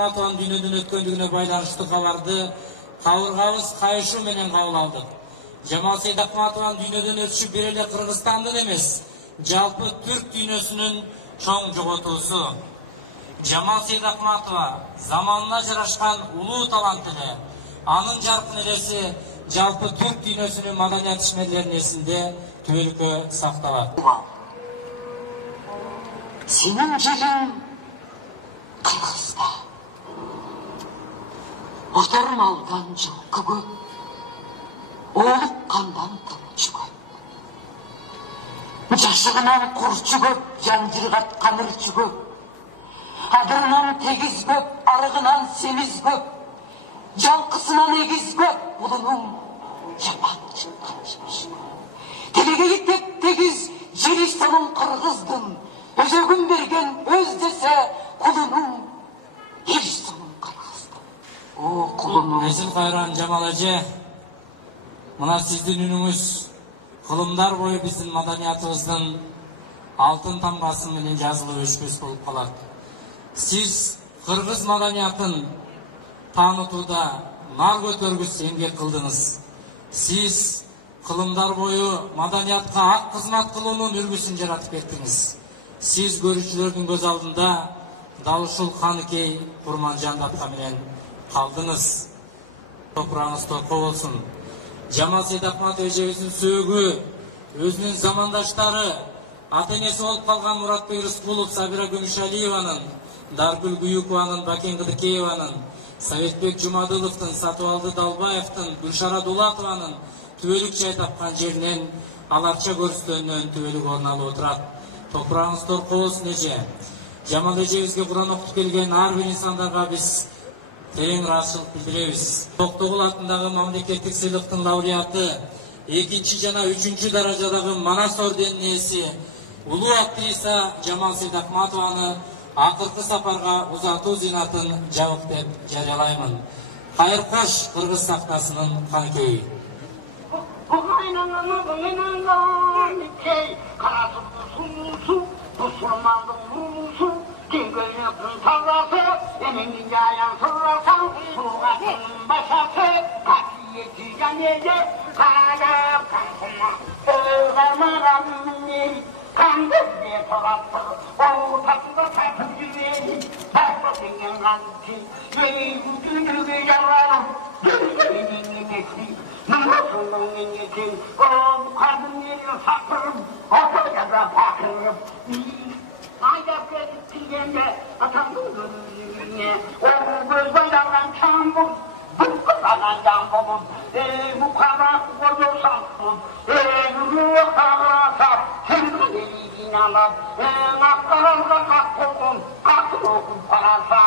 Ахматованын дүйнөдөн өткөндүгүнө байланыштуу кабарды кабыргабыз кайышуу менен кабыл алдык. Жамал Сейдахматованын дүйнөдөн өтүшү бир эле Кыргызстандын эмес, жалпы түрк дүйнөсүнүн чоң жоготуусу. Жамал Сейдахматова заманына жарашкан улуу талант эле. Анын жаркын элеси жалпы түрк дүйнөсүнүн маданият ишмерлеринин эсинде түбөлүккө сакталат. Сенин жериң Кыргызда. Отормалдан жылкы көп, олук кандан тымчы көп. Жашыгынан курчу көп, жанжыргаткан ырчы көп. Адырынан тегиз көп, арыгынан семиз көп. Жалкысынан эгиз көп, улунун жаман чыккан жемиш көп. Телеге теп тегиз жери сонун Кыргыздын, өзөгүн берген өз десе кулунун эл сонун Кыргыздын. О кулунун. Эсил кайран Жамал эже, мына сиздин үнүңүз кылымдар бою биздин маданиятыбыздын алтын тамгасы менен жазылып өчпөс болуп калат. Сиз кыргыз маданиятын таанытууда нар көтөргүс эмгек кылдыңыз. Сиз кылымдар бою маданиятка ак кызмат кылуунун үлгүсүн жаратып кеттиңиз. Сиз көрүүчүлөрдүн көз алдында дал ушул Каныкей Курманжандатка менен калдыңыз. Топураңыз торко болсун. Жамал Сейдахматов эжебиздин сөөгү, өзүнүн замандаштары, ата-энеси болуп калган Муратбек Рыскулов, Сабира Көмүшалиеванын, Даргүл Куюкованын, Бакен Кыдыкееванын, Советбек Жумадыловдун, Сатыбалды Далбаевдин, Гүлшара Дулатованын түбөлүк жай тапкан жеринен аларча көрүстөөнүнөн түбөлүк орун алып отурат. Топураңыз торко болсун эже. Жамал эжебизге Куран окутуп келген ар бир инсандарга биз терең ыраазычылык билдиребиз. Токтогул атындагы мамлекеттик сыйлыктын лауреаты, 2 жана 3 даражадагы Манас орденинин ээси улуу актриса Жамал Сейдахматованы акыркы сапарга узатуу зыйнатын жабык деп жарыялаймын. Кайыр кош Кыргыз сахнасынын Каныкейи. Parasa